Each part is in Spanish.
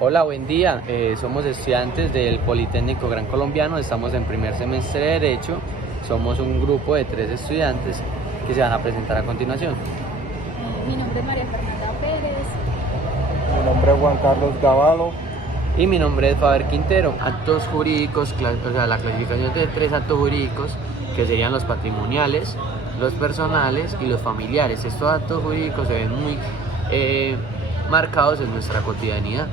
Hola, buen día. Somos estudiantes del Politécnico Gran Colombiano, estamos en primer semestre de Derecho. Somos un grupo de 3 estudiantes que se van a presentar a continuación. Mi nombre es María Fernanda Pérez. Mi nombre es Juan Carlos Gavalo. Y mi nombre es Faber Quintero. Actos jurídicos, o sea, la clasificación de 3 actos jurídicos, que serían los patrimoniales, los personales y los familiares. Estos actos jurídicos se ven muy marcados en nuestra cotidianidad.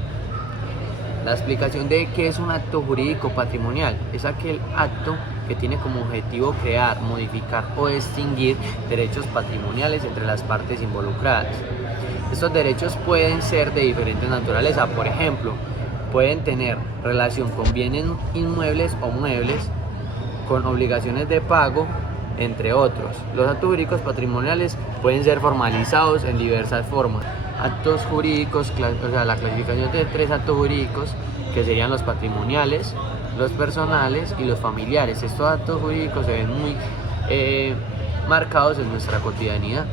La explicación de qué es un acto jurídico patrimonial es aquel acto que tiene como objetivo crear, modificar o extinguir derechos patrimoniales entre las partes involucradas. Estos derechos pueden ser de diferente naturaleza, por ejemplo, pueden tener relación con bienes inmuebles o muebles, con obligaciones de pago, entre otros. Los actos jurídicos patrimoniales pueden ser formalizados en diversas formas. Actos jurídicos, o sea, la clasificación de 3 actos jurídicos, que serían los patrimoniales, los personales y los familiares. Estos actos jurídicos se ven muy marcados en nuestra cotidianidad.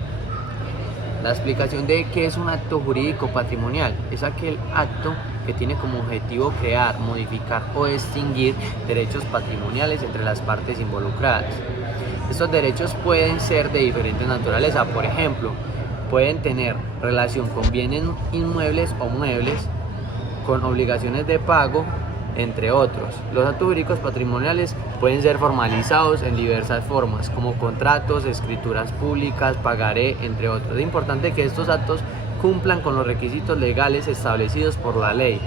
La explicación de qué es un acto jurídico patrimonial es aquel acto que tiene como objetivo crear, modificar o extinguir derechos patrimoniales entre las partes involucradas. Estos derechos pueden ser de diferente naturaleza, por ejemplo, pueden tener relación con bienes inmuebles o muebles, con obligaciones de pago, entre otros. Los actos jurídicos patrimoniales pueden ser formalizados en diversas formas, como contratos, escrituras públicas, pagaré, entre otros. Es importante que estos actos cumplan con los requisitos legales establecidos por la ley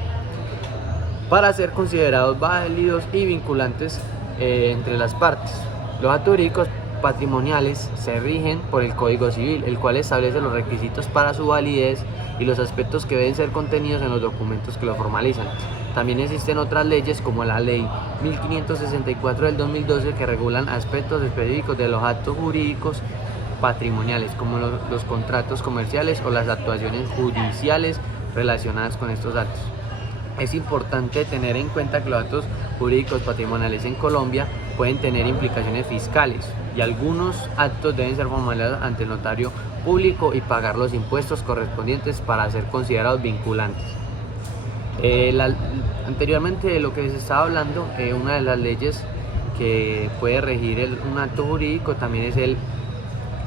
para ser considerados válidos y vinculantes entre las partes. Los actos jurídicos patrimoniales se rigen por el Código Civil, el cual establece los requisitos para su validez y los aspectos que deben ser contenidos en los documentos que lo formalizan. También existen otras leyes como la Ley 1564 del 2012 que regulan aspectos específicos de los actos jurídicos patrimoniales, como los contratos comerciales o las actuaciones judiciales relacionadas con estos actos. Es importante tener en cuenta que los actos jurídicos patrimoniales en Colombia pueden tener implicaciones fiscales y algunos actos deben ser formalizados ante el notario público y pagar los impuestos correspondientes para ser considerados vinculantes. Anteriormente de lo que se estaba hablando, una de las leyes que puede regir un acto jurídico también es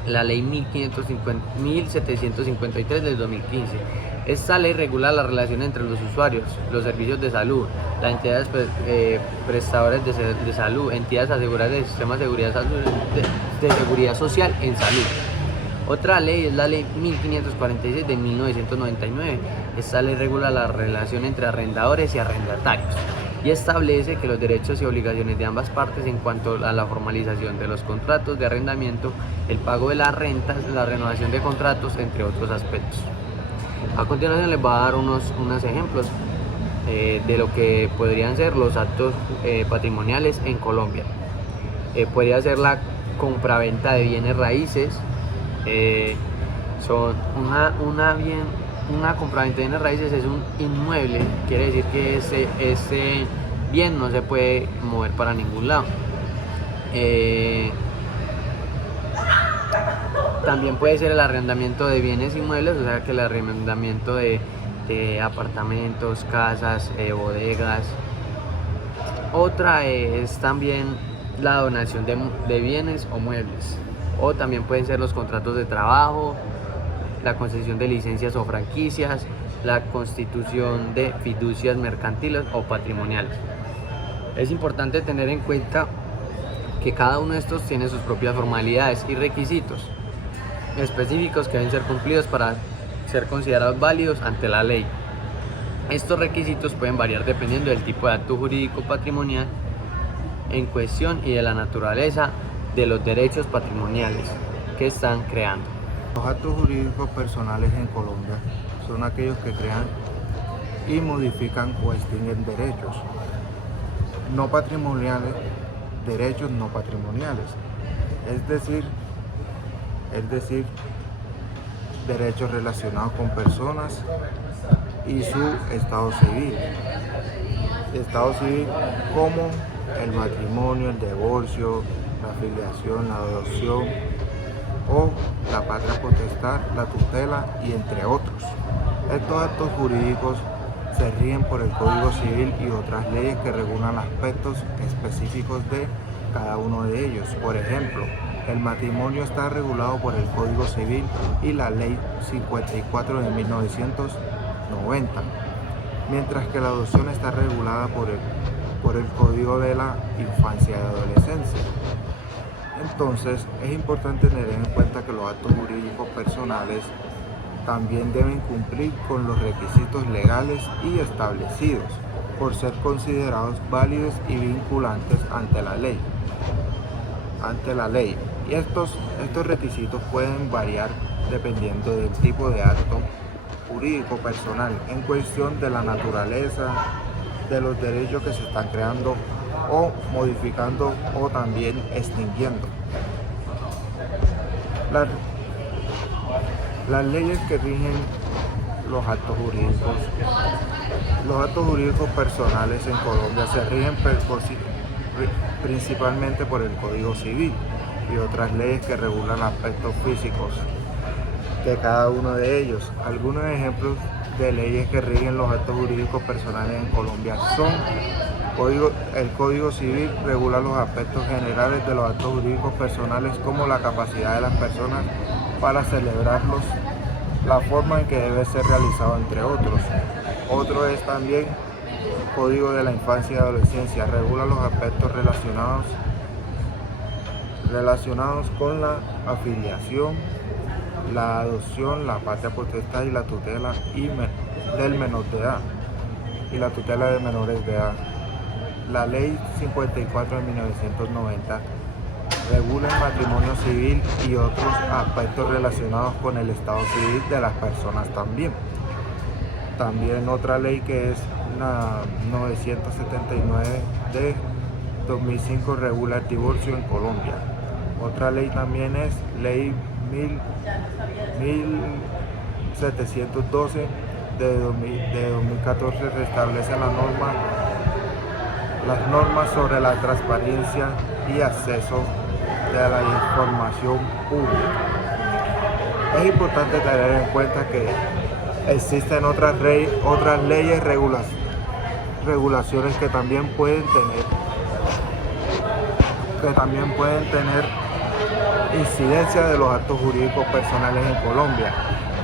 la Ley 1753 del 2015. Esta ley regula la relación entre los usuarios, los servicios de salud, las entidades prestadoras de salud, entidades aseguradoras de sistemas de seguridad social en salud. Otra ley es la Ley 1546 de 1999. Esta ley regula la relación entre arrendadores y arrendatarios y establece que los derechos y obligaciones de ambas partes en cuanto a la formalización de los contratos de arrendamiento, el pago de las rentas, la renovación de contratos, entre otros aspectos. A continuación les voy a dar unos ejemplos de lo que podrían ser los actos patrimoniales en Colombia. Podría ser la compraventa de bienes raíces. Una compraventa de bienes raíces es un inmueble, quiere decir que ese bien no se puede mover para ningún lado. También puede ser el arrendamiento de bienes inmuebles, o sea que el arrendamiento de apartamentos, casas, bodegas. Otra es también la donación de bienes o muebles. O también pueden ser los contratos de trabajo, la concesión de licencias o franquicias, la constitución de fiducias mercantiles o patrimoniales. Es importante tener en cuenta que cada uno de estos tiene sus propias formalidades y requisitos específicos que deben ser cumplidos para ser considerados válidos ante la ley. Estos requisitos pueden variar dependiendo del tipo de acto jurídico patrimonial en cuestión y de la naturaleza de los derechos patrimoniales que están creando. Los actos jurídicos personales en Colombia son aquellos que crean y modifican o extinguen derechos no patrimoniales, derechos no patrimoniales, es decir, derechos relacionados con personas y su estado civil. Estado civil como el matrimonio, el divorcio, la filiación, la adopción o la patria potestad, la tutela y entre otros. Estos actos jurídicos se rigen por el Código Civil y otras leyes que regulan aspectos específicos de cada uno de ellos. Por ejemplo, el matrimonio está regulado por el Código Civil y la Ley 54 de 1990, mientras que la adopción está regulada por el Código de la Infancia y Adolescencia. Entonces, es importante tener en cuenta que los actos jurídicos personales también deben cumplir con los requisitos legales y establecidos por ser considerados válidos y vinculantes ante la ley. Y estos requisitos pueden variar dependiendo del tipo de acto jurídico personal, en cuestión de la naturaleza, de los derechos que se están creando o modificando o también extinguiendo. Las leyes que rigen los actos jurídicos personales en Colombia se rigen principalmente por el Código Civil y otras leyes que regulan aspectos físicos de cada uno de ellos. Algunos ejemplos de leyes que rigen los actos jurídicos personales en Colombia son: el Código Civil regula los aspectos generales de los actos jurídicos personales, como la capacidad de las personas para celebrarlos, la forma en que debe ser realizado, entre otros. Otro es también Código de la Infancia y Adolescencia, regula los aspectos relacionados con la afiliación, la adopción, la patria potestad y la tutela del menor de edad y la tutela de menores de edad. La Ley 54 de 1990 regula el matrimonio civil y otros aspectos relacionados con el estado civil de las personas también. También otra ley, que es la 979 de 2005, regula el divorcio en Colombia. Otra ley también es Ley 1712 de 2014, restablece las normas sobre la transparencia y acceso de la información pública. Es importante tener en cuenta que existen otras leyes, regulaciones que también pueden tener incidencia de los actos jurídicos personales en Colombia,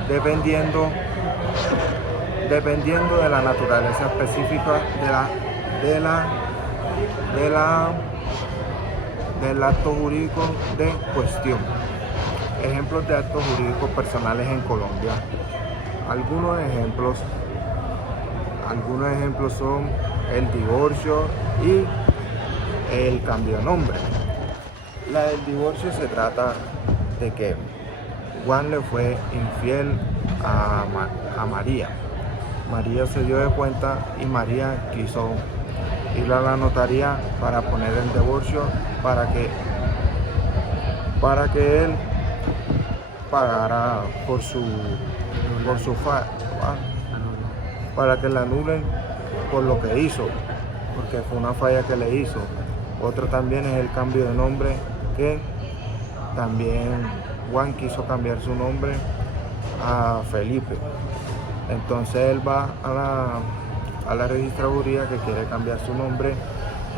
dependiendo de la naturaleza específica del acto jurídico de cuestión. Ejemplos de actos jurídicos personales en Colombia. Algunos ejemplos son el divorcio y el cambio de nombre. La del divorcio se trata de que Juan le fue infiel a María. María se dio de cuenta y María quiso ir a la notaría para poner el divorcio para que él pagara para que la anulen por lo que hizo, porque fue una falla que le hizo. Otro también es el cambio de nombre, que también Juan quiso cambiar su nombre a Felipe. Entonces él va a la registraduría que quiere cambiar su nombre.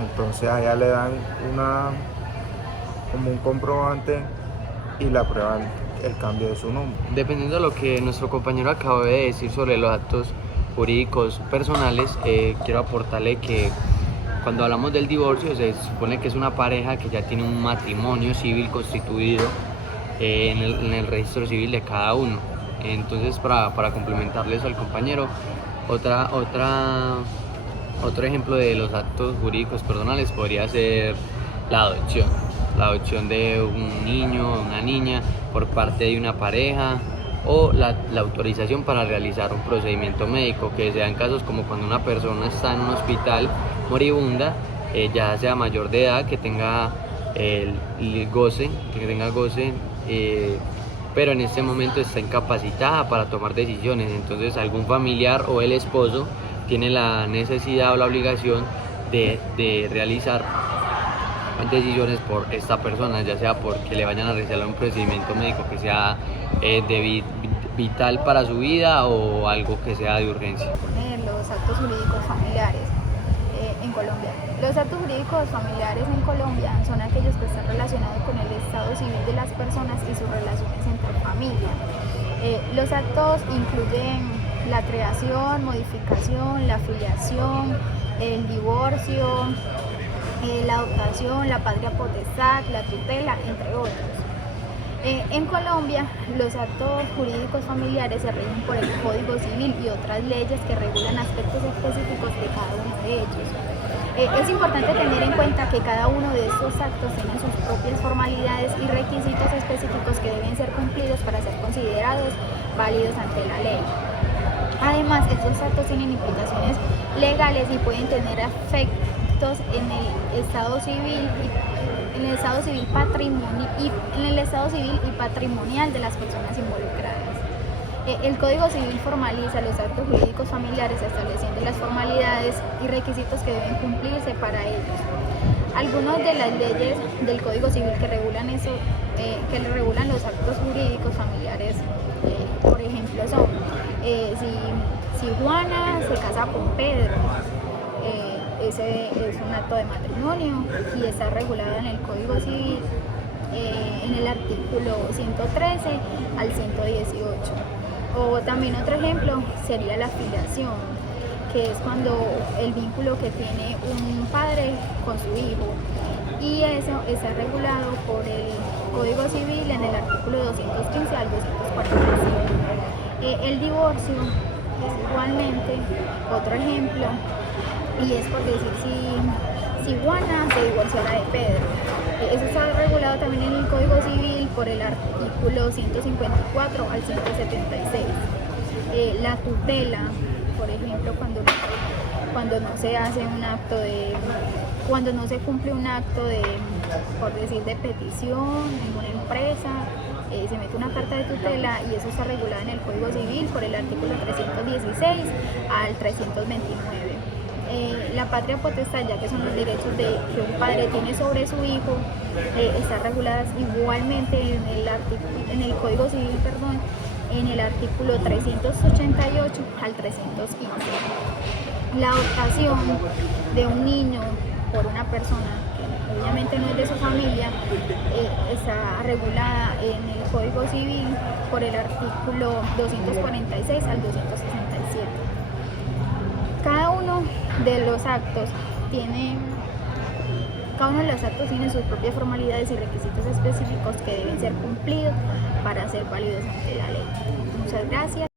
Entonces allá le dan como un comprobante y le aprueban el cambio de su nombre. Dependiendo de lo que nuestro compañero acaba de decir sobre los actos jurídicos personales, quiero aportarle que cuando hablamos del divorcio se supone que es una pareja que ya tiene un matrimonio civil constituido en el registro civil de cada uno. Entonces, para complementarle eso al compañero, otro ejemplo de los actos jurídicos personales podría ser la adopción de un niño o una niña por parte de una pareja, o la autorización para realizar un procedimiento médico, que se da en casos como cuando una persona está en un hospital moribunda, ya sea mayor de edad, que tenga goce, pero en este momento está incapacitada para tomar decisiones. Entonces algún familiar o el esposo tiene la necesidad o la obligación de realizar decisiones por esta persona, ya sea porque le vayan a realizar un procedimiento médico que sea vital para su vida o algo que sea de urgencia. Los actos jurídicos familiares en Colombia. Los actos jurídicos familiares en Colombia son aquellos que están relacionados con el estado civil de las personas y sus relaciones entre familia. Los actos incluyen la creación, modificación, la filiación, el divorcio, la adoptación, la patria potestad, la tutela, entre otros. En Colombia, los actos jurídicos familiares se rigen por el Código Civil y otras leyes que regulan aspectos específicos de cada uno de ellos. Es importante tener en cuenta que cada uno de estos actos tiene sus propias formalidades y requisitos específicos que deben ser cumplidos para ser considerados válidos ante la ley. Además, estos actos tienen implicaciones legales y pueden tener efectos en el estado civil y patrimonial de las personas involucradas. El Código Civil formaliza los actos jurídicos familiares estableciendo las formalidades y requisitos que deben cumplirse para ellos. Algunas de las leyes del Código Civil que regulan los actos jurídicos familiares, por ejemplo, son si Juana se casa con Pedro, ese es un acto de matrimonio y está regulado en el Código Civil en el artículo 113 al 118. O también otro ejemplo sería la filiación, que es cuando el vínculo que tiene un padre con su hijo, y eso está regulado por el Código Civil en el artículo 215 al 245. El divorcio es igualmente otro ejemplo, y es por decir si Juana se divorciara de Pedro. Eso está regulado también en el Código Civil por el artículo 154 al 176. La tutela, por ejemplo, cuando no se hace un acto cuando no se cumple un acto por decir, de petición en una empresa, se mete una carta de tutela y eso está regulado en el Código Civil por el artículo 316 al 329. La patria potestad, ya que son los derechos que un padre tiene sobre su hijo, están reguladas igualmente en el Código Civil, en el artículo 388 al 315. La adoptación de un niño por una persona que obviamente no es de su familia está regulada en el Código Civil por el artículo 246 al 267. Cada uno de los actos tiene sus propias formalidades y requisitos específicos que deben ser cumplidos para ser válidos ante la ley. Muchas gracias.